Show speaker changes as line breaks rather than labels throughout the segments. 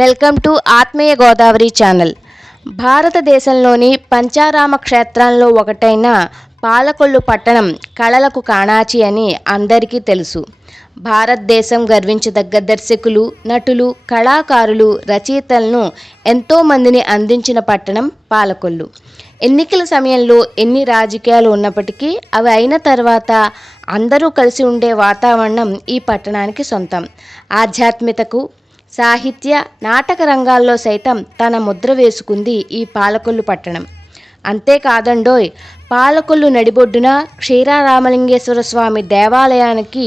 Welcome to Atmiya Godavari channel. భారతదేశంలోని పంచారామ క్షేత్రాల్లో ఒకటైన పాలకొల్లు పట్టణం కళలకు కాణాచి అని అందరికీ తెలుసు. భారతదేశం గర్వించదగ్గ దర్శకులు నటులు కళాకారులు రచయితలను ఎంతోమందిని అందించిన పట్టణం పాలకొల్లు. ఎన్నికల సమయంలో ఎన్ని రాజకీయాలు ఉన్నప్పటికీ అవి అయిన తర్వాత అందరూ కలిసి ఉండే వాతావరణం ఈ పట్టణానికి సొంతం. ఆధ్యాత్మికతకు సాహిత్య నాటక రంగాల్లో సైతం తన ముద్ర వేసుకుంది ఈ పాలకొల్లు పట్టణం. అంతేకాదండోయ్ పాలకొల్లు నడిబొడ్డున క్షీరారామలింగేశ్వర స్వామి దేవాలయానికి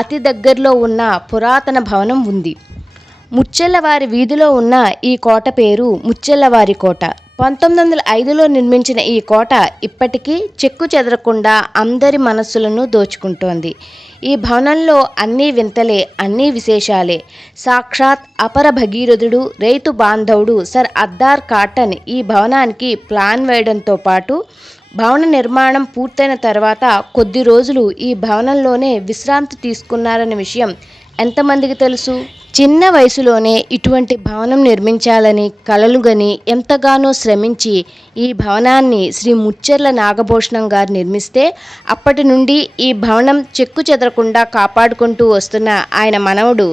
అతి దగ్గరలో ఉన్న పురాతన భవనం ఉంది. ముచ్చెల్లవారి వీధిలో ఉన్న ఈ కోట పేరు ముచ్చెల్లవారి కోట. పంతొమ్మిది వందల ఐదులో నిర్మించిన ఈ కోట ఇప్పటికీ చెక్కు చెదరకుండా అందరి మనస్సులను దోచుకుంటోంది. ఈ భవనంలో అన్నీ వింతలే అన్నీ విశేషాలే. సాక్షాత్ అపర భగీరథుడు రైతు బాంధవుడు సర్ అద్దార్ కాటన్ ఈ భవనానికి ప్లాన్ వేయడంతో పాటు భవన నిర్మాణం పూర్తయిన తర్వాత కొద్ది రోజులు ఈ భవనంలోనే విశ్రాంతి తీసుకున్నారనే విషయం ఎంతమందికి తెలుసు? చిన్న వయసులోనే ఇటువంటి భవనం నిర్మించాలని కలలుగని ఎంతగానో శ్రమించి ఈ భవనాన్ని శ్రీ ముచ్చెర్ల నాగభూషణం గారు నిర్మిస్తే అప్పటి నుండి ఈ భవనం చెక్కు చెదరకుండా కాపాడుకుంటూ వస్తున్న ఆయన మనవడు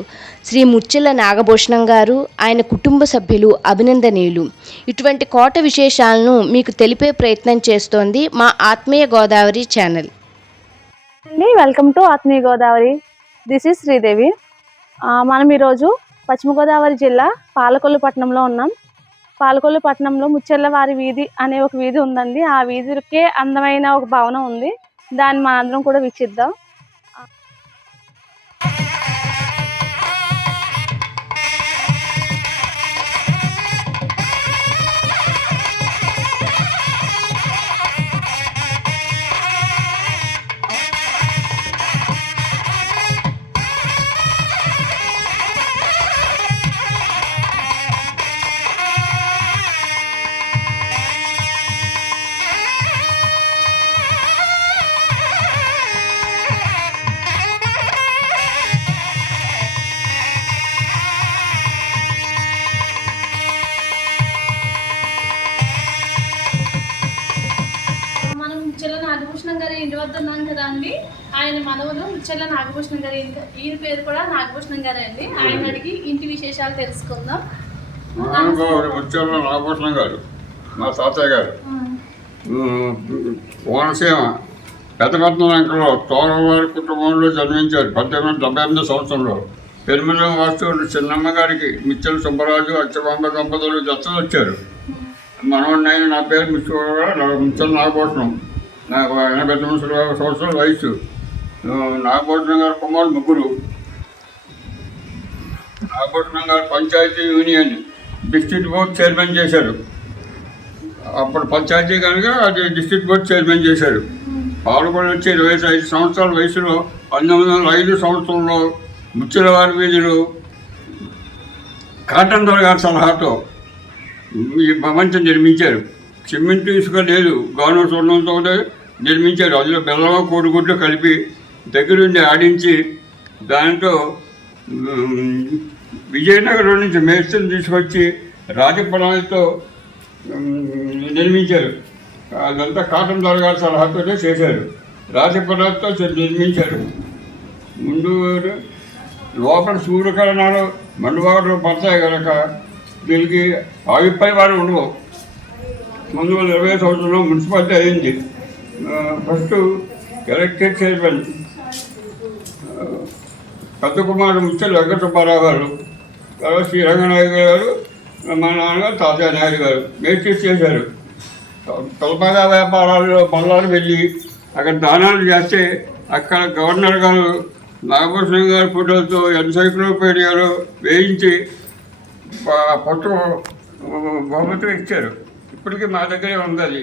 శ్రీ ముచ్చెల నాగభూషణం గారు ఆయన కుటుంబ సభ్యులు అభినందనీయులు. ఇటువంటి కోట విశేషాలను మీకు తెలిపే ప్రయత్నం చేస్తోంది మా ఆత్మీయ గోదావరి ఛానల్.
అండి welcome to Atmiya Godavari. This is Sridevi. మనం ఈరోజు పశ్చిమ గోదావరి జిల్లా పాలకొల్లు పట్టణంలో ఉన్నాం. పాలకొల్లు పట్టణంలో ముచ్చెల్లవారి వీధి అనే ఒక వీధి ఉందండి. ఆ వీధికే అందమైన ఒక భవనం ఉంది. దాన్ని మనందరం కూడా వీక్షిద్దాం.
నాగభూషణం గారి ఇంటి వద్ద ఉన్నాం కదా అండి. ఆయన మనవలు ముచ్చెల నాగభూషణం గారి ఈయన పేరు కూడా నాగభూషణం గారే అండి. ఆయన అడిగి ఇంటి విశేషాలు తెలుసుకుందాం.
ముత్యాల నాగభూషణం గారు మా తాతయ్య గారు. కోనసీమ పెద్దపట్నం లంకలో తోరవారి కుటుంబంలో జన్మించారు పద్దెనిమిది వందల డెబ్బై ఎనిమిది సంవత్సరంలో. పెరుమల వాస్తువులు చిన్నమ్మ గారికి మిచ్చల సుబ్బరాజు అచ్చబాంబ దంపతులు దత్తలు వచ్చారు. మనవాడిని అయిన నా పేరు మిచ్చల మిచ్చల నాగభూషణం. నాకు ఎనభై తొమ్మిది సంవత్సరాల వయసు. నాగభూషణం గారు కుమారుడు ముగ్గురు. నాగభూషణం గారు panchayat union district board chairman చేశారు. అప్పుడు పంచాయతీ కనుక అది డిస్ట్రిక్ట్ బోర్డు చైర్మన్ చేశారు. పాల్గొని వచ్చి ఇరవై ఐదు సంవత్సరాల వయసులో పంతొమ్మిది వందల ఐదు సంవత్సరంలో ముచ్చలవారి వీధులు కాటన్ దొర గారి సలహాతో ఈ ప్రపంచం నిర్మించారు. సిమెంట్ ఇసుక లేదు గవర్నమెంట్ చూడడంతో నిర్మించారు అందులో బెల్లం కోడిగుడ్లు కలిపి దగ్గరుండి ఆడించి దాంతో విజయనగరం నుంచి మేస్త్రిని తీసుకొచ్చి రాజప్రణాళితో నిర్మించారు. అదంతా కాటన్ దొర గారి సలహాతోనే చేశారు. రాజప్రణాళితో నిర్మించారు. ముందు లోపల సూర్యకిరణాలు మండువాడు పడతాయి కనుక దీనికి ఆవిపై వారు ఉండవు. ముందు వందల ఇరవై సంవత్సరంలో మున్సిపాలిటీ అయింది. ఫస్ట్ ఎలక్టెడ్ చైర్మన్ పెద్ద కుమారుడు ముచ్చలు వెంకట సుబ్బారావు గారు తర్వాత శ్రీ రంగనాయక గారు మా నాన్నగారు తాతయ్య నాయుడు గారు మేస్త్రి చేశారు. తలపాగా వ్యాపారాల్లో పల్లాలు వెళ్ళి అక్కడ దానాలు చేస్తే అక్కడ గవర్నర్ గారు నాగభూషణ గారి ఫోటోలతో ఎన్సైక్లోపీడియాలో వేయించి పట్టు బహుమతి ఇచ్చారు. ఇప్పటికీ మా దగ్గరే ఉంది అది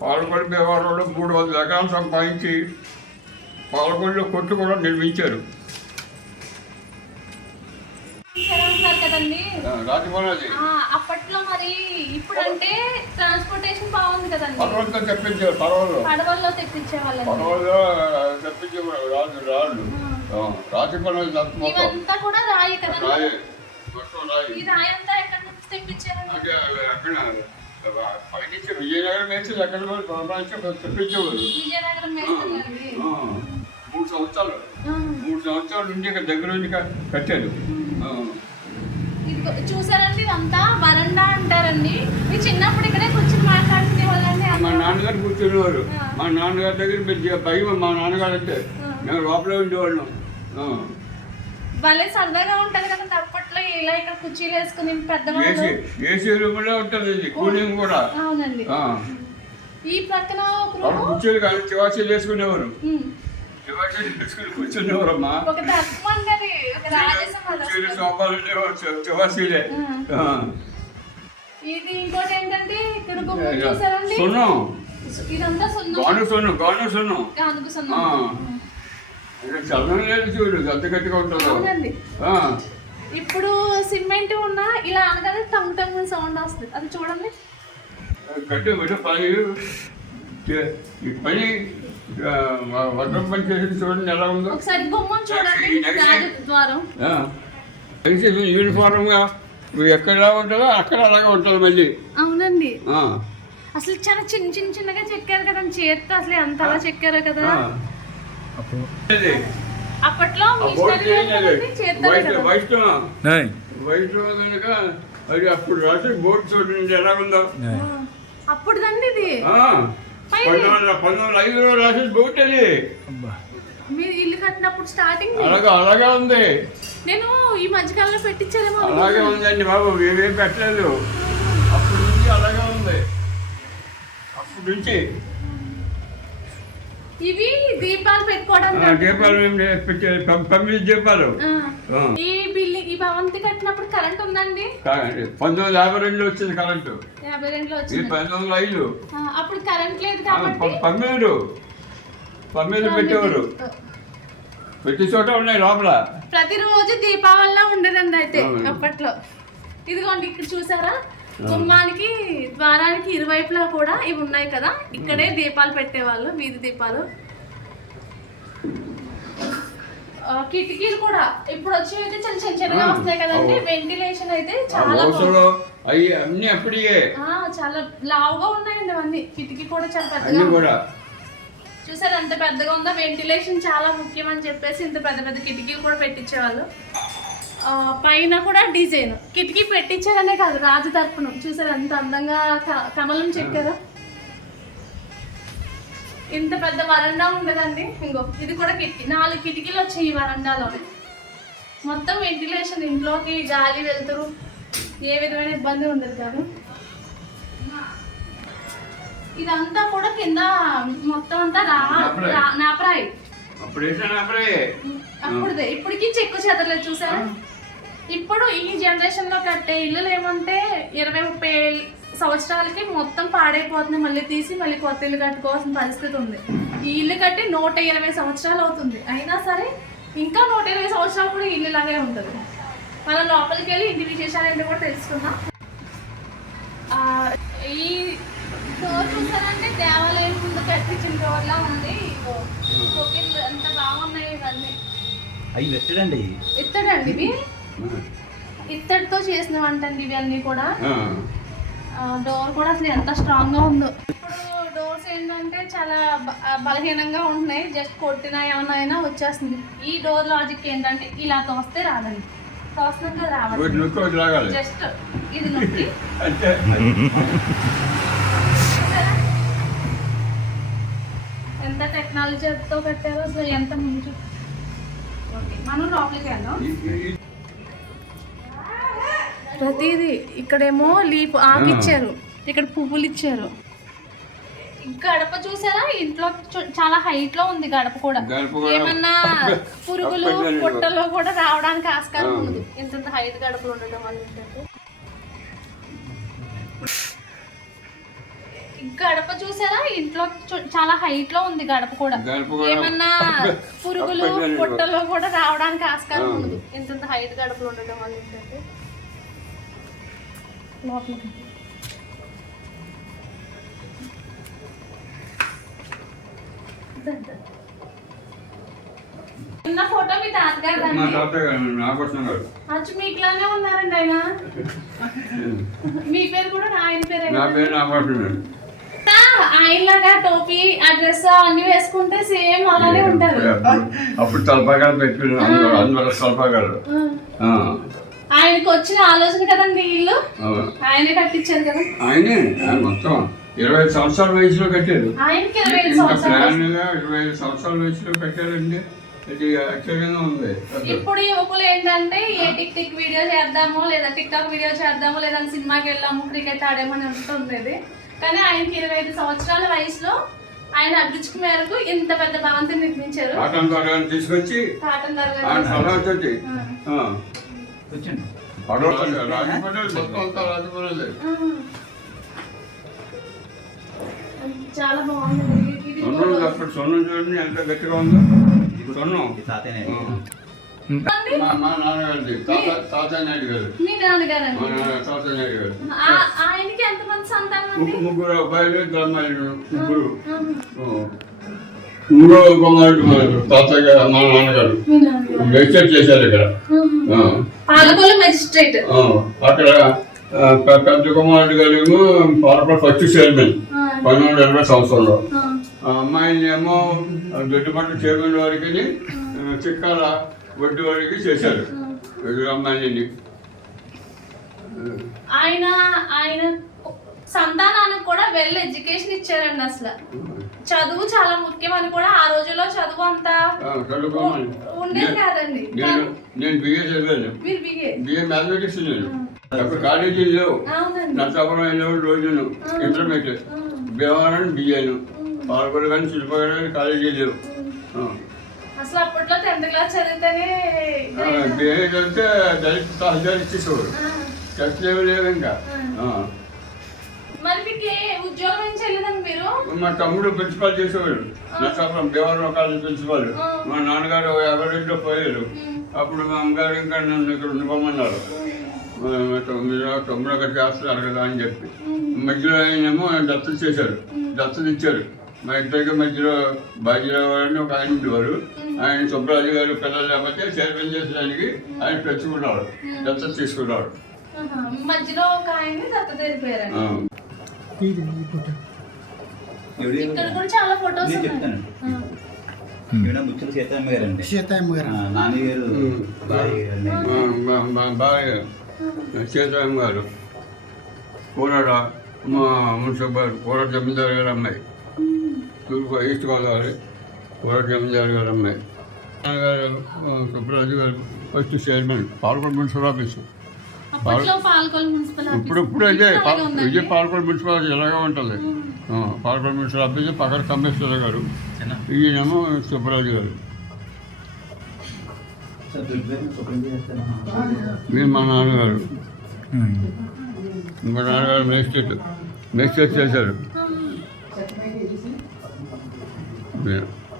పాలకొండ వ్యవహారంలో మూడు వందల ఎకరాలు సంపాదించి పాలకొండలో కొట్టు కూడా నిర్మించారు.
అప్పట్లో మరి ట్రాన్స్పోర్టేషన్ బాగుంది కదండి.
తెప్పించారు
పడవల్లో.
రాళ్ళు.
ఇవంతా కూడా రాయి కదండి.
రాయే. మొత్తం రాయి.
ఈ రాయి అంతా ఎక్కడి నుంచి తెప్పించారండి
అక్కడ అక్కడ. పైనుంచి విజయనగరం తెప్పించేవారు. మూడు సంవత్సరాలు. మూడు సంవత్సరాల ఇక్కడ దగ్గర నుంచి క- కట్టారు. ఆ.
ఇదిగో చూసారండి ఇదంతా? వరండా అంటారండి. మీ చిన్నప్పుడు ఇక్కడే కూర్చొని మాట్లాడుకునే వాళ్ళండి
మా నాన్నగారు కూర్చునేవారు. మా నాన్నగారి దగ్గర భయం మా నాన్నగారు అంటే. మేము లోపలే ఉండేవాళ్ళం.
భలే సరదాగా ఉంటది కదండి అప్పట్లో ఇలా ఇక్కడ కుర్చీలు వేసుకుని పెద్దవాళ్ళు.
ఏసీ ఏసీ రూమ్లో ఉంటుంది కూలింగ్ కూడా.
అవునండి. ఈ ప్రక్కన రూము.
కుర్చీలు కానీ వేసుకునేవారు. వేసుకుని కూర్చునేవారమ్మా
ఒక ధర్మం
కుర్చీలు. సోఫాలు ఉండేవారు చి- చివాసీలే ఆ.
ఇది ఇంకోటి ఏంటంటే ఇక్కడ గుమ్మం చూసారండి?
సున్నం.
ఇదంతా సున్నం.
గాను సున్నం గాను సున్నం.
గానుగు సున్నం.
చల్లడం లేదు చూడు ఎంత గట్టిగా ఉంటుందో.
అవునండి.
ఆ.
ఇప్పుడు సిమెంట్ ఉన్న ఇలా అనగానే టంగ్ టంగ్ సౌండ్ వస్తుంది. అది చూడండి.
కట్టి పెట్టి పని చే- ఈ పని ఆ, వర్గం పని చేసి చూడండి ఎలా ఉందో.
ఒకసారి చూడండి. రాజద్వారం
ఆ. కలిసి యూనిఫామ్గా నువ్వు ఎక్కడ ఎలా ఉంటుందో అక్కడ అలాగే ఉంటుంది మళ్ళీ.
అవునండి.
ఆ.
అసలు చాలా చిన్న చిన్న చిన్నగా చెక్కారు కదండి. చేతితో అసలు ఎంత అలా చెక్కారో కదా. అప్పట్లో
వైట్ కనుక అది అప్పుడు రాసి బోర్డు చూడండి ఎలా ఉందో.
ఆ, అప్పుడుదండి ఇది.
ఆ. పంతొమ్మిది పంతొమ్మిది ఐదులో రాసి బోర్డు అది.
మీరు ఇల్లు కట్టినప్పుడు స్టార్టింగ్
అలాగే అలాగే ఉంది.
నేను ఈ మధ్యకాలంలో పెట్టించారేమో
అలాగే. ఉందండి బాబు మేమేం పెట్టలేదు. అప్పటి నుంచి అలాగే ఉంది. అప్పటి నుంచి.
ఇవి దీపాలు పెట్టుకోవడానికి
దీపాలు మేము పెట్టే- పం- పంతొమ్మిది దీపాలు.
ఈ బిల్డింగ్ ఈ భవంతి కట్టినప్పుడు కరెంట్ ఉందండి?
పంతొమ్మిది వందల యాభై రెండులో వచ్చింది కరెంటు.
యాభై రెండులో
ఇది
వచ్చింది.
పంతొమ్మిది వందల ఐదు.
ఆ, అప్పుడు కరెంట్ లేదు కాబట్టి
ప- పన్నెండు పన్నెండు పెట్టేవారు. ప్రతి చోట ఉన్నాయి లోపల.
ప్రతిరోజు దీపావళిలా ఉండేదండి అయితే. అప్పట్లో. ఇదిగోండి ఇక్కడ చూసారా? గుమ్మానికి ద్వారానికి ఇరువైపులా కూడా ఇవి ఉన్నాయి కదా. ఇక్కడే దీపాలు పెట్టేవాళ్ళు వీధి దీపాలు. కిటికీలు కూడా ఇప్పుడు వచ్చి అయితే చాలా చిన్న చిన్నగా
ఆ,
వస్తున్నాయి కదండి. వెంటిలేషన్ అయితే చాలా
అవి అన్ని అప్పటికే.
చాలా లావుగా ఉన్నాయండి అవన్నీ. కిటికీ కూడా చాలా పెద్దగా చూసారు ఎంత పెద్దగా ఉందో. వెంటిలేషన్ చాలా ముఖ్యం అని చెప్పేసి ఇంత పెద్ద పెద్ద కిటికీలు కూడా పెట్టించేవాళ్ళు. పైన కూడా డిజైన్. కిటికీ పెట్టించారనే కాదు రాజదర్పణం చూసారు ఎంత అందంగా కమలం చెక్కారు? ఇంత పెద్ద వరండా ఉండదండి. ఇంకో ఇది కూడా కిటికీ నాలుగు కిటికీలు వచ్చాయి ఈ వరండాలో మొత్తం వెంటిలేషన్ ఇంట్లోకి గాలి వెళ్తురు. ఏ విధమైన ఇబ్బంది ఉండదు కాదు ఇదంతా కూడా కింద మొత్తం అంతా రా
నాపరాయి.
రా- నాపరాయి.
అప్పుడు
ఇప్పటికి చెక్కు చెదరలేదు చూసారా? ఇప్పుడు ఈ జనరేషన్లో కట్టే ఇల్లులు ఏమంటే ఇరవై ముప్పై సంవత్సరాలకి మొత్తం పాడైపోతుంది. మళ్ళీ తీసి మళ్ళీ కొత్త ఇల్లు కట్టుకోవాల్సిన పరిస్థితి ఉంది. ఈ ఇల్లు కట్టి నూట ఇరవై సంవత్సరాలు అవుతుంది. అయినా సరే ఇంకా నూట ఇరవై సంవత్సరాలు కూడా ఇల్లు లాగే ఉంటుంది. మనం లోపలికి వెళ్ళి ఇంటి విశేషాలు ఏంటో కూడా తెలుసుకుందాం. ఈ డోర్ చూసారంటే దేవాలయం ముందు కట్టించిన డోర్ లా ఉంది. ఎంత బాగున్నాయి ఇవన్నీ. ఇత్తడండి ఇవి? ఇత్తడితో చేసిన వంటండి ఇవి అన్నీ కూడా. డోర్ కూడా అసలు ఎంత స్ట్రాంగ్గా ఉందో. ఇప్పుడు డోర్స్ ఏంటంటే చాలా బలహీనంగా ఉంటున్నాయి. జస్ట్ కొట్టినా ఏమన్నా అయినా వచ్చేస్తుంది. ఈ డోర్ లాజిక్ ఏంటంటే ఇలా తోస్తే రాదండి. తోసినాక రావాలి. జస్ట్ ఇది నొక్కి? ఎంత టెక్నాలజీతో కట్టారో అసలు ఎంత ముందు మనం లోపలికి
ఈ-
ప్రతిదీ ఇక్కడేమో లీప్ ఆకు ఇచ్చారు ఇక్కడ పువ్వులు ఇచ్చారు. గడప చూసారా? ఇంట్లో చాలా హైట్లో ఉంది గడప కూడా. ఏమన్నా పురుగులు పుట్టలో కూడా రావడానికి ఆస్కారం. ఉంది. ఇంత హైట్ గడపలు ఉండటం వల్ల గడప చూసారా? ఇంట్లో చు- చాలా హైట్లో ఉంది గడప కూడా. ఏమన్నా పురుగులు పుట్టలో కూడా రావడానికి ఆస్కారం
ఆ.
ఉండదు ఇంత హైట్ గడపలు ఉండటం వల్ల ఏంటంటే. లోపలికి ఉన్న ఫోటో మీ తాతగారు
మా
దాన్ని
తాతయ్య గారు నాగభూషణం గారు
అచ్చు మీకులానే ఉన్నారండి ఆయన? మీ పేరు కూడా ఆయన పేరే
నా పేరు నాగభూషణం గారు
ఆయనలాగా టోపీ ఆ డ్రెస్ అన్ని వేసుకుంటే సేమ్ అలానే ఉంటారు.
అప్పుడు- తలపాగాలు పెట్టుకున్నారు అందరూ తలపాగాలు ఆ,
ఆయనకు వచ్చిన ఆలోచన కదండి ఇల్లు. ఆయనే కట్టించారు కదా?
ఆయనే మొత్తం ఇరవై ఐదు సంవత్సరాల వయసులో కట్టారు.
ఆయనకి ఇరవై ఐదు సంవత్సరాలు
ప్లాన్గా ఇరవై ఐదు సంవత్సరాల వయసులో కట్టారండి? ఇది ఆశ్చర్యంగా ఉంది.
ఇప్పుడు యువకులు ఏంటంటే ఏ టిక్ టిక్ వీడియో చేద్దాము లేదా టిక్ టాక్ వీడియో చేద్దాము లేదా సినిమాకి వెళ్దాము క్రికెట్ ఆడామని ఉంటుంది కానీ ఆయనకి ఇరవై ఐదు సంవత్సరాల వయసులో ఆయన అభిరుచికి మేరకు ఇంత పెద్ద భవంతిని నిర్మించారు.
తీసుకొచ్చి
చాలా బాగుంది. ఇది
సొన్నం చూడండి ఎంత గట్టిగా ఉందో. సొన్నం.
చూడండి.
మా నాన్నగారిది. తాత తాత నాయుడు గారు.
మీ నాన్నగారండి?
మా నాన్న తాత నాయుడు గారు.
ఆ- ఆయనకి ఎంతమంది సంతానం అండి?
ముగ్గు- ముగ్గురు అబ్బాయిలు ఇద్దరు అమ్మాయిలు ముగ్గురు. కుమారుడు మా తాతయ్య మా నాన్నగారు.
మీ నాన్నగారు
వెస్టేట్ చేశారు ఇక్కడ.
మెజిస్ట్రేట్.
అక్కడ పెద్ద కుమారుడు గారు పాలపడ ఫస్ట్ చైర్మన్ పన్నెండు ఎనభై సంవత్సరంలో. అమ్మాయిని ఏమో దొడ్డిపట్టు చేపల వారికి చిక్కాల వడ్డీ వారికి చేశారు. అమ్మాయిని.
ఆయన ఆయన సంతానానికి కూడా వెల్ ఎడ్యుకేషన్ ఇచ్చారండి అసలు. చదువు చాలా ముఖ్యం అని కూడా ఆ రోజుల్లో చదువు అంతా ఉండేది కాదండి.
నేను నేను బిఏ చదివాను.
మీరు బిఏ
బిఏ మ్యాథమెటిక్స్ నేను. అప్పుడు కాలేజీ లేవు.
అవునండి.
నరసాపురం రోజును ఇంటర్మీడియట్ భీమవరం బిఏను పాల్గొన కానీ లేవు.
అసలు అప్పట్లో టెన్త్ క్లాస్ చదివితేనే
బిఏ చదివితే డైరెక్ట్ సహజాలు ఇచ్చేసేవాడు టెస్ట్ లేవు ఇంకా.
మరి మీకు ఏ ఉద్యోగం ఏం చేయలేదండి మీరు?
మా తమ్ముడు ప్రిన్సిపాల్ చేసేవాడు. Narasapuram Bhimavaram college principal. మా నాన్నగారు యాభై పోయారు. అప్పుడు మా అమ్మగారు ఇంకా నన్ను ఇక్కడ ఉండిపోమన్నారు. తొమ్మిది తొమ్మిది ఒకటి చేస్తున్నారు కదా అని చెప్పి. మధ్యలో ఆయనేమో దత్తత చేశారు. దత్తత ఇచ్చారు. మా ఇద్దరికి మధ్యలో బాజీరావు అని ఒక ఆయన ఉండేవారు. ఆయన సుబ్బరాజు గారు పిల్లలు లేకపోతే చైర్మన్ చేసడానికి ఆయన పెంచుకున్నారు దత్తత తీసుకున్నారు.
ఆహా. మధ్యలో ఒక ఆయన్ని దత్తత వెళ్ళిపోయారండి
ఆ.
ఎవరు
ఇక్కడ కూడా చాలా ఫొటోస్
నేను
ఉన్నాయి.
చెప్తాను. ఈవిడ ముచ్చల సీతమ్మ గారు అండి.
సీతమ్మ గారు.
గారు.
మా కూరడ మున్సిపల్ కూర జమీందారు గారు అమ్మాయి. తూర్పు ఈస్ట్ గోదావరి కూర జమీందారు గారు అమ్మాయి. గారు సుబ్బరాజు గారు first chairman Palgonda municipal office. ఇప్పుడు ఇప్పుడు ఇదే పా-
అలాగే ఉందండి.
ఇదే పాల్గొండ మున్సిపల్ ఆఫీస్ ఎలాగా ఉంటుంది. ఆ, పాల్గొండ మున్సిపల్ ఆఫీస్ పక్కన కమిషనర్ గారు. ఈయనేమో సుబ్బరాజు గారు. మీరు మా నాన్నగారు. మా నాన్నగారు మేస్టేట్ మేస్టేట్ చేశారు.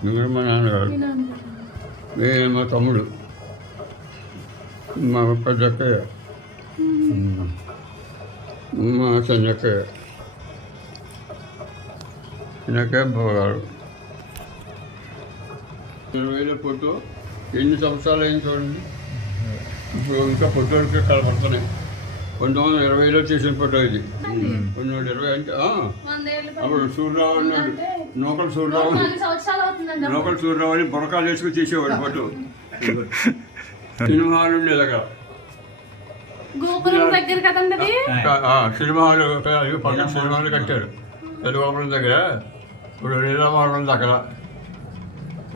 మీరు మా నాన్నగారు. నేను మా తమ్ముడు. మా పెద్దక్కయ్య మా చిన్నక్కయ్య చిన్నక్కయ్య బావగారు ఇరవైలో ఫోటో ఎన్ని సంవత్సరాలు అయింది చూడండి ఇప్పుడు ఇంకా ఫోటోలకి కనపడుతున్నాయి పంతొమ్మిది వందల ఇరవైలో తీసిన ఫోటో ఇది పంతొమ్మిది వందల ఇరవై అంటే అప్పుడు సూర్యరావు అన్నాడు నూకలు సూర్యరావు. నూకలు సూర్యరావు అని బురకాలు వేసుకుని తీసేవాడు ఫోటో సినిమా హాల్ ఉండేది అక్కడ
గోపురం దగ్గర కదండి
సినిమా హాల్ పక్కన సినిమా హాల్ కట్టారు. తెలుగుపురం దగ్గర ఇప్పుడు లీలామహల్ ఉంది అక్కడ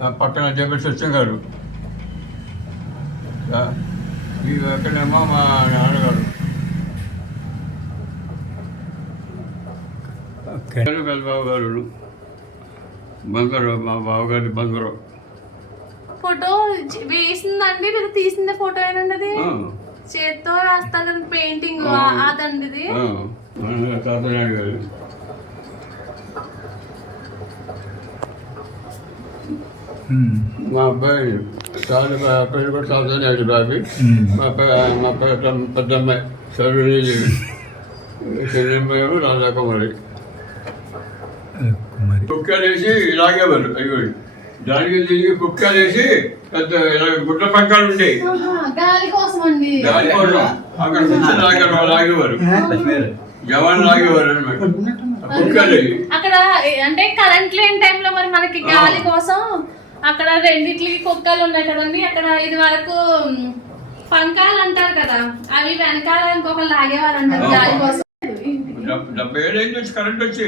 ఆ పక్కన జగన్ సత్యం గారు. పక్కనేమో మా నాన్నగారు. వెల్బాబు గారు. బందరు మా బావగారి బందరు
ఫోటో వేసిందండి మీరు తీసిందే ఫోటో ఏనండి అది? చేత్తో రాస్తారు కదా పెయింటింగ్ అదండి ఇది
ఆ, మన తాతనాయుడు గారు. మా అబ్బాయి చాలా బా- పేరు కూడా తాతనాయుడు బాబి. మా అబ్బాయి మా పెద్ద పెద్ద అమ్మాయి సరుణి చెల్లింపేమో రాధాకుమారి కుక్కలేసి లాగేవారు అయ్యి. దానికి దీనికి కుక్కలు వేసి పెద్ద గుడ్ల పక్కలు ఉండేవి
గాలి కోసం అండి
దాని కోసం అక్కడ లాగేవారు జవాన్ లాగేవారు అనమాట.
అక్కడ అంటే కరెంట్ లేని టైంలో మరి మనకి గాలి కోసం అక్కడ రెండిట్లకి కుక్కలు ఉన్నాయి కదండి అక్కడ ఇది వరకు పంకాలు అంటారు కదా అవి వెనకాల ఇంకొక లాగేవారు అంటారు గాలి కోసం.
డెబ్- డెబ్బై ఏళ్ళు అయింది వచ్చి కరెంట్ వచ్చి.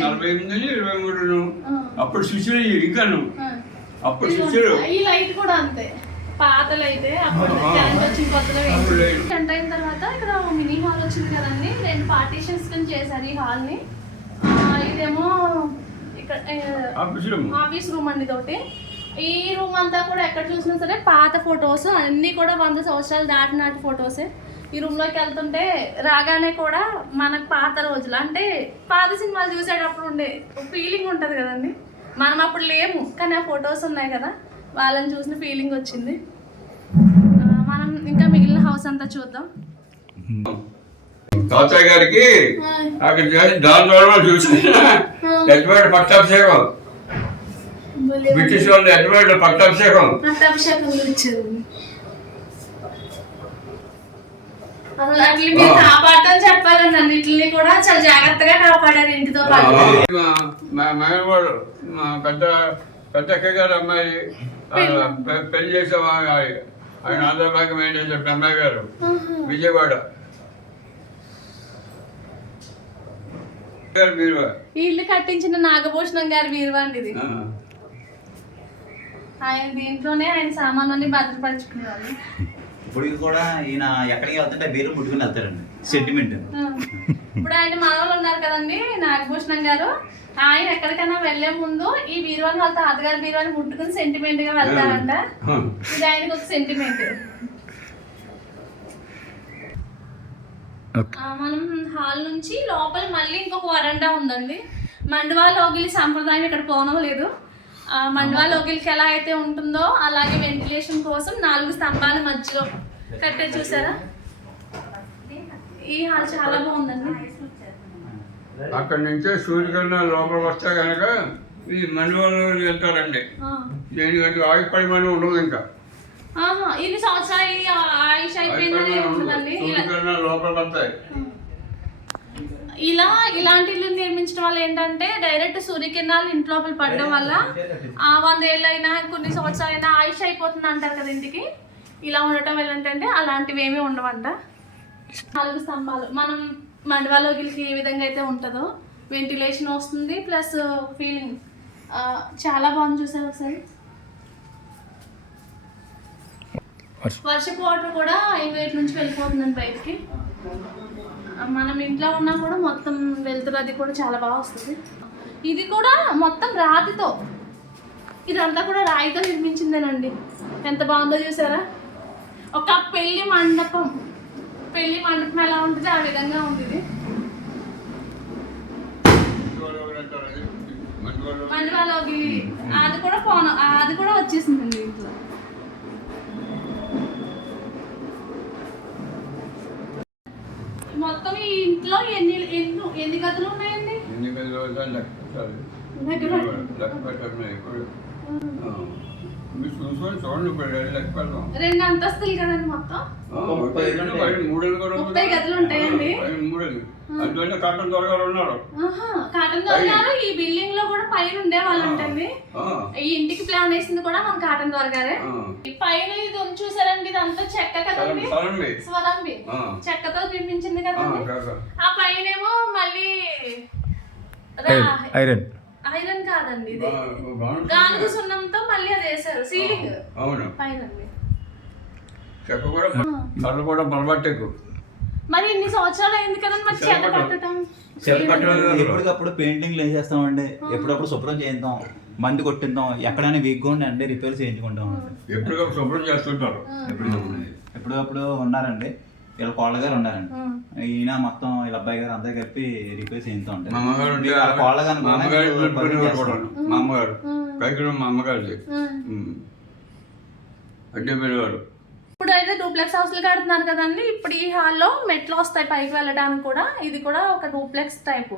నలభై ఎనిమిది ఇరవై మూడును.
ఆ.
అప్పుడు శిష్యులు ఇంకాను. అప్పుడు శిష్యులు
ఈ లైట్ కూడా అంతే. పాత లైతే అప్పుడు. కరెంట్ వచ్చిన కొత్తలో. గంట అయిన తర్వాత ఇక్కడ మినీ హాల్ వచ్చింది కదండి రెండు పార్టీషన్స్ కింద చేశారు ఈ హాల్ని. ఇదేమో ఇక్కడ ఆఫీస్ రూమ్ అండి తోటి ఈ రూమ్ అంతా కూడా ఎక్కడ చూసినా సరే పాత ఫొటోస్ అన్నీ కూడా వంద సంవత్సరాలు దాటిన నాటి ఫొటోసే ఈ రూమ్లోకి వెళ్తుంటే రాగానే కూడా మనకు పాత రోజులు అంటే పాత సినిమాలు చూసేటప్పుడు ఉండే ఫీలింగ్ ఉంటుంది కదండి. మనం అప్పుడు లేము కానీ ఆ ఫొటోస్ ఉన్నాయి కదా వాళ్ళని చూసిన ఫీలింగ్ వచ్చింది. మనం ఇంకా మిగిలిన హౌస్ అంతా చూద్దాం.
తాతయ్య గారికి అక్కడ దాని ద్వారా చూసి. ఎటువంటి పట్టాభిషేకం. బ్రిటిష్ వాళ్ళు ఎటువంటి పట్టాభిషేకం.
పట్టాభిషేకం అసలు అట్లా మీరు కూడా చాలా జాగ్రత్తగా కాపాడారు ఇంటితో పాటు.
మా- మా మేనవాడు మా పెద్ద పెద్ద అక్క గారు అమ్మాయి ఆ, పె- పెళ్ళి చేసాం ఆయన మేనేజర్ గారు విజయవాడ. గారు మీరు
ఈ ఇల్లు కట్టించిన నాగభూషణం గారి వీరవాండి ఇది.
ఆ.
ఆయన దీంట్లోనే ఆయన సామాన్లన్నీ భద్రపరుచుకున్నారు
ఇప్పుడు కూడా ఈయన ఎక్కడికి వెళ్తుంటే బీరు ముట్టుకుని వెళ్తారండి. సెంటిమెంట్.
ఇప్పుడు ఆయన మనవలు ఉన్నారు కదండి నాగభూషణం గారు. ఆయన ఎక్కడికైనా వెళ్ళే ముందు ఈ బీరువాని వాళ్ళ తాతగారి బీరువాని ముట్టుకుని సెంటిమెంట్గా వెళ్తారంట. ఇది ఆయనకు ఒక సెంటిమెంట్ మనం హాల్ నుంచి లోపల మళ్ళీ ఇంకొక వరండా ఉందండి. మండువా లోగిలి సాంప్రదాయం ఇక్కడ పోవడం లేదు ఆ, మండువా లోగిలికి ఎలా అయితే ఉంటుందో అలాగే వెంటిలేషన్ కోసం నాలుగు స్తంభాల మధ్యలో కట్టే చూసారా? ఈ హాల్ చాలా బాగుందండి.
అక్కడి నుంచే సూర్యకిరణాలు లోపల వస్తే కనుక ఈ మనువాళ్ళు వెళ్తారండి. దేనికంటే ఆయుష్ పరిమాణం ఉండదు ఇంకా.
ఆహా, ఇన్ని సంవత్సరాలు ఆయుష్ అయిపోయిందని
లోపల వస్తాయి
ఇలా ఇలాంటి ఇల్లు నిర్మించడం వల్ల ఏంటంటే డైరెక్ట్ సూర్యకిరణాలు ఇంటి లోపల పడడం వల్ల ఆ వంద ఏళ్ళైనా కొన్ని సంవత్సరాలైనా ఆయుష్ అయిపోతుంది అంటారు కదా ఇంటికి. ఇలా ఉండటం వల్ల ఏంటంటే అలాంటివి ఏమీ ఉండవంట. నాలుగు స్తంభాలు. మనం మండవాలోగిలికి ఏ విధంగా అయితే ఉంటుందో వెంటిలేషన్ వస్తుంది ప్లస్ ఫీలింగ్ చాలా బాగుంది చూసారు ఒకసారి? వర్షపు వాటర్ కూడా ఇవేటి నుంచి వెళ్ళిపోతుందండి బయటికి. మనం ఇంట్లో ఉన్నా కూడా మొత్తం వెళ్తురు అది కూడా చాలా బాగా వస్తుంది. ఇది కూడా మొత్తం రాతితో. ఇదంతా కూడా రాయితో నిర్మించిందేనండి. ఎంత బాగుందో చూసారా? ఒక పెళ్ళి మండపం. పెళ్ళి మండపం ఎలా ఉంటుంది ఆ విధంగా ఉంది ఇది. మండపాలోకి అది కూడా పోన అది కూడా వచ్చేసిందండి ఇంట్లో. మొత్తం ఈ ఇంట్లో ఎన్ని ఎన్ని ఎన్ని గదులు ఉన్నాయండి?
ఎన్ని గదులు రెండు లెక్క పెడదాం.
రెండు అంతస్తులు కదండి మొత్తం?
ముప్పై గదులు,
ఉంటాయండి?
కాటన్ త్వరగా ఉన్నారు
ఆహా, కాటన్ దొర గారు ఈ బిల్డింగ్లో కూడా పైన ఉండే వాళ్ళు ఉంటుంది
ఆ,
ఈ ఇంటికి ప్లాన్ వేసింది కూడా మన కాటన్ దొర గారే. పైన ఇది ఉంది చూసారండి ఇదంతా చెక్క కదండి. స్వరంబి. చెక్కతో నిర్మించింది కదండి. ఆ పైనేమో మళ్ళీ రా-
ఐరన్.
ఐరన్ కాదండి ఇది. గానుగ సున్నంతో మళ్ళీ అది వేసారు సీలింగ్.
అవును.
పైన
చెక్క కూడా కళ్ళు కూడా
మరి ఇన్ని సంవత్సరాలు అయింది కదండి మరి చెక్క కట్టడం?
ఎప్పటికప్పుడు పెయింటింగ్లు వేసేస్తామండి ఎప్పుడప్పుడు శుభ్రం చేద్దాం మందు కొట్టిద్దాం ఎక్కడైనా వీక్గా ఉండి అండి రిపేర్ చేయించుకుంటాం.
శుభ్రం చేస్తుంటారు.
ఎప్పుడప్పుడు ఉన్నారండి. వీళ్ళ కోళ్ళ గారు ఉన్నారండి. ఈయన మొత్తం వీళ్ళ అబ్బాయి గారు అందరు కలిపి రిపేర్ చేయించుతూ ఉంటారు. కోళ్ళ గారు
మా అమ్మగారు. మా అమ్మగారు
ఇప్పుడు అయితే డూప్లెక్స్ హౌస్లు కడుతున్నారు కదండి. ఇప్పుడు ఈ హాల్లో మెట్లు వస్తాయి పైకి వెళ్ళడానికి కూడా. ఇది కూడా ఒక డూప్లెక్స్ టైపు.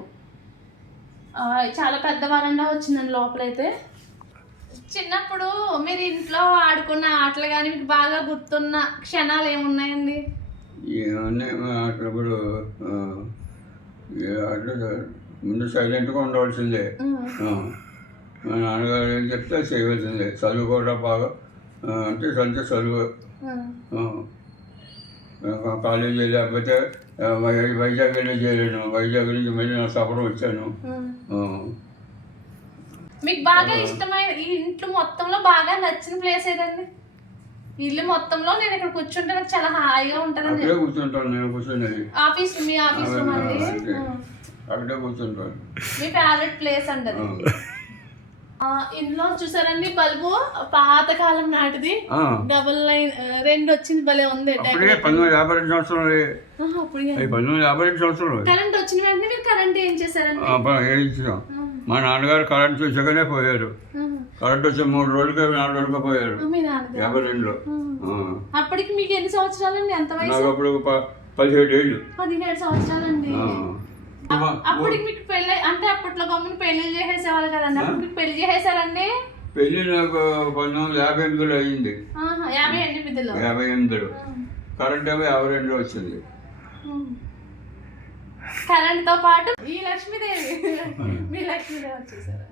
చాలా పెద్ద వరండా వచ్చిందండి లోపలైతే. చిన్నప్పుడు మీరు ఇంట్లో ఆడుకున్న ఆటలు కానీ మీకు బాగా గుర్తున్న క్షణాలు ఏమున్నాయండి?
అప్పుడు ముందు సైలెంట్గా ఉండవలసిందే. ఆ, మా నాన్నగారు ఏం చెప్తే చేయవలసిందే. చదువు కూడా బాగా అంటే సంత చదువు. కాలేజీ లేకపోతే వైజాగ్ వెళ్ళి చేయలేను వైజాగ్ నుంచి మళ్ళీ నా సఫరం వచ్చాను.
మీకు బాగా ఇష్టమైన ఈ ఇంట్లో మొత్తంలో బాగా నచ్చిన ప్లేస్ ఏదండి? ఇల్లు మొత్తంలో నేను ఇక్కడ కూర్చుంటే నాకు చాలా హాయిగా
అక్కడే కూర్చుంటాను నేను కూర్చున్నది
ఆఫీస్ మీ ఆఫీస్ రూమ్ అండి.
అక్కడే కూర్చుంటాను.
మీ ఫేవరెట్ ప్లేస్.
ఆ,
ఇందులో చూసారండి బల్బు? పాతకాలం నాటిది. డబుల్ లైన్ రెండు వచ్చింది భలే ఉంది
పంతొమ్మిది యాభై రెండు సంవత్సరాలు. యాభై రెండు సంవత్సరాలు.
కరెంట్ వచ్చిన వెంటనే మీరు కరెంట్ ఏం చేశారండి?
మా నాన్నగారు కరెంట్ చూసాకనే పోయారు. కరెంట్ వచ్చి మూడు రోజులకి నాలుగు రోజులకి పోయారు. యాభై రెండులో.
అప్పటికి మీకు ఎన్ని సంవత్సరాలండి? ఎంత వయసు?
అప్పుడు పదిహేడు ఏళ్ళు.
పదిహేడు సంవత్సరాలండి.
ఆ.
అప్పటికి మీకు పెళ్ళి అంటే అప్పట్లో గమ్మున పెళ్ళి చేసేసేవాళ్ళు కదండి. అప్పుడు మీకు పెళ్ళి చేసేసారండి?
పెళ్ళి నాకు పంతొమ్మిది యాభై ఎనిమిదిలో అయ్యింది
ఆహా, యాభై ఎనిమిదిలో.
యాభై ఎనిమిదిలో. కరెంట్ ఏమో యాభై రెండులో వచ్చింది.
కరెంట్తో పాటు ఈ లక్ష్మీదేవి. మీ లక్ష్మీదేవి వచ్చేసారు.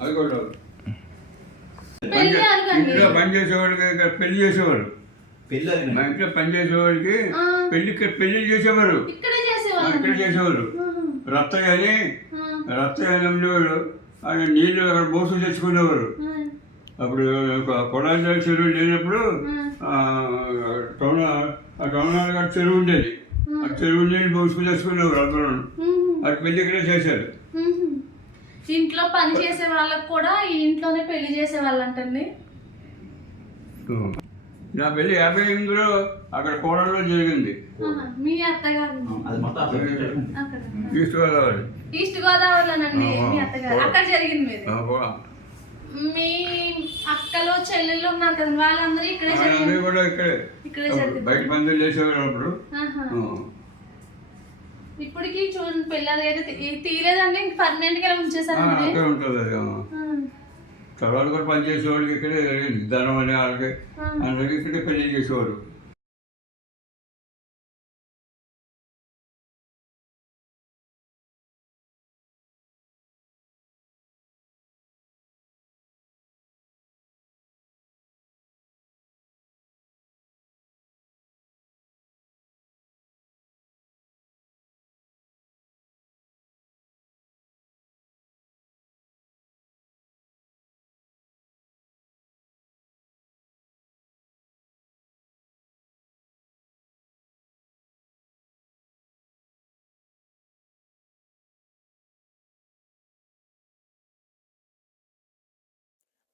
అది కూడా పెళ్ళి పని ఇక్కడ పెళ్ళి చేసేవారు
పిల్లలు
మా ఇంట్లో పని చేసేవాడికి పెళ్ళి పెళ్ళి చేసేవారు.
ఇక్కడే
చేసేవారు. రత్తయ్య అని రత్తయ్య అని ఉండేవాడు ఆయన నీళ్ళు అక్కడ మోసు తెచ్చుకునేవారు. అప్పుడు కొడాలి చెరువు లేనప్పుడు ఆ, టౌన్ ఆ టౌన్ హాల్ గారి చెరువు ఉండేది. ఆ. చెరువు నీళ్ళు మోసుకు తెచ్చుకునేవారు అందరూ. అది పెళ్ళి ఇక్కడే చేశారు.
ఇంట్లో పని చేసే వాళ్ళకి కూడా ఈ ఇంట్లోనే పెళ్ళి చేసే వాళ్ళంటండి
నా పెళ్ళి యాభై ఎనిమిదిలో అక్కడ కోడల్లో జరిగింది.
మీ అత్తగారు.
అది మొత్తం
ఈస్ట్ గోదావరి.
ఈస్ట్ గోదావరిలోనండి మీ అత్తగారు. అక్కడ జరిగింది మీ అక్కలు చెల్లెళ్ళు ఉన్నారు కదా వాళ్ళందరూ ఇక్కడే జరిగింది
కూడా ఇక్కడే.
ఇక్కడే జరిగింది
బయట పందులు చేసేవారు అప్పుడు.
ఇప్పటికి చూడండి పిల్లలు అయితే తీయలేదండి పర్మనెంట్గా
ఆ,
ఉంచేసారండి
అక్కడే ఉంటుంది అది ఆ. తర్వాత కూడా పని చేసేవాళ్ళకి ఇక్కడే ధనం అనే వాళ్ళకి అందరికి ఇక్కడే పెళ్ళి చేసేవారు.